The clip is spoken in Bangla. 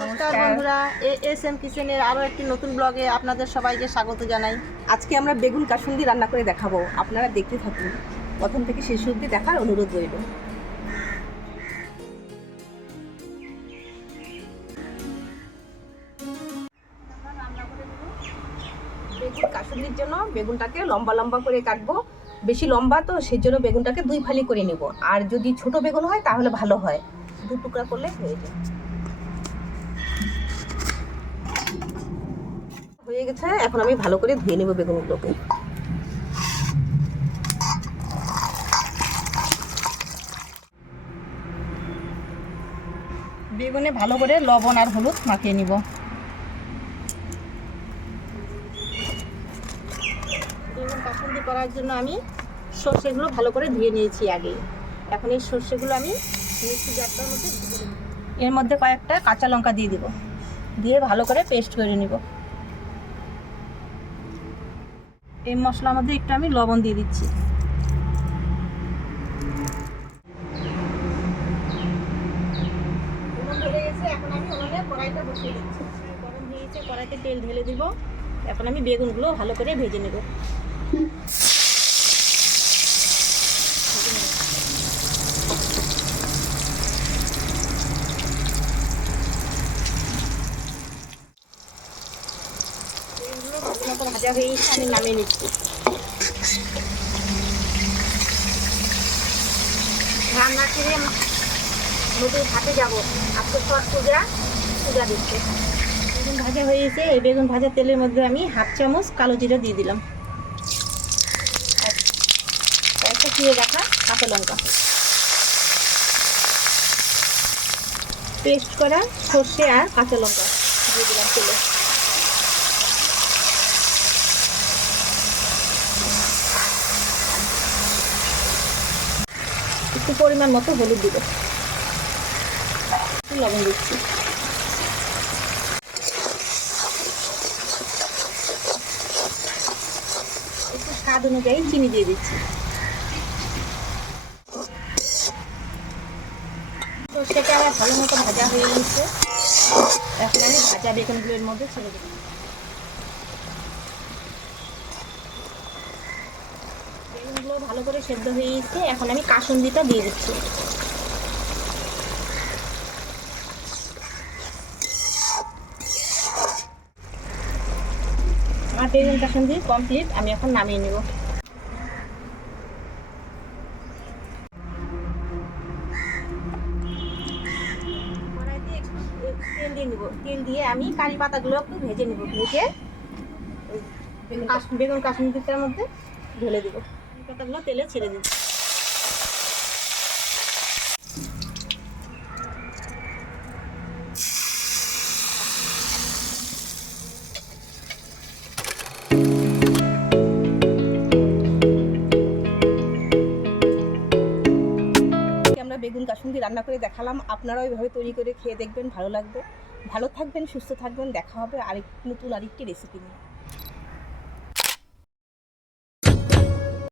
নমস্কার বন্ধুরা, এএসএম কিচেনের আরও একটি নতুন ব্লগে আপনাদের সবাইকে স্বাগত জানাই। আজকে আমরা বেগুন কাসুন্দি রান্না করে দেখাবো। আপনারা দেখতে থাকুন, প্রথম থেকে শেষ অবধি দেখার অনুরোধ রইল। বেগুন কাসুন্দির জন্য বেগুনটাকে লম্বা লম্বা করে কাটবো। বেশি লম্বা তো সেই জন্য বেগুনটাকে দুই ফালি করে নেব। আর যদি ছোট বেগুন হয় তাহলে ভালো হয়, দু টুকরা করলে হয়ে যায়। হয়ে গেছে, এখন আমি ভালো করে ধুয়ে নেব বেগুনগুলোকে। বেগুনে ভালো করে লবণ আর হলুদ মাখিয়ে নিব। বেগুন কাসুন্দি করার জন্য আমি সর্ষেগুলো ভালো করে ধুয়ে নিয়েছি আগেই। এখন এই সর্ষেগুলো আমি মিক্সি জারটার মধ্যে ঢেলে দেব। এর মধ্যে কয়েকটা কাঁচা লঙ্কা দিয়ে দিব, দিয়ে ভালো করে পেস্ট করে নিব। এই মশলার মধ্যে একটু আমি লবণ দিয়ে দিচ্ছি। এখন আমি উনুনে কড়াইটা বসিয়ে দিচ্ছি। গরম হয়ে গেছে, কড়াইতে তেল ঢেলে দিব। এখন আমি বেগুনগুলো ভালো করে ভেজে নেব। বেগুনগুলো ভালো মতো ভাজা হয়ে গেছে, আমি নামিয়ে নিচ্ছি। রান্না খেয়ে নদীর ঘাটে যাবো, আজকে ছট পূজা দিচ্ছে। বেগুন ভাজা হয়ে গেছে, এই বেগুন ভাজা তেলের মধ্যে আমি হাফ চামচ কালো জিরা দিয়ে দিলাম, একটা চিড়ে রাখা কাঁচা লঙ্কা, পেস্ট করা সর্ষে আর কাঁচা লঙ্কা দিয়ে দিলাম তেলে। একটু পরিমাণ মতো হলুদ দিব, একটু লবণ দিচ্ছি, একটু স্বাদ অনুযায়ী চিনি দিয়ে দিচ্ছি। সর্ষেটা আমার ভালো মতো ভাজা হয়ে গেছে, এখন আমি ভাজা বেগুনগুলোর মধ্যে ছেড়ে দেব। বেগুনগুলো ভালো করে সেদ্ধ হয়ে গেছে, এখন আমি কাসুন্দিটা দিয়ে দিচ্ছি। আমার বেগুন কাসুন্দি কমপ্লিট, আমি এখন নামিয়ে নেব। কড়াইতে একটু তেল দিয়ে নেব, তেল দিয়ে আমি কারি পাতাগুলো একটু ভেজে নেব। ভেজে বেগুন কাসুন্দিটার মধ্যে ঢেলে দেবো। কারি পাতাগুলো তেলে ছেড়ে দেবো। আমরা বেগুন কাসুন্দি রান্না করে দেখালাম, আপনারাও এইভাবে তৈরি করে খেয়ে দেখবেন, ভালো লাগবে। ভালো থাকবেন, সুস্থ থাকবেন, দেখা হবে আরেক নতুন আরেকটি রেসিপি নিয়ে।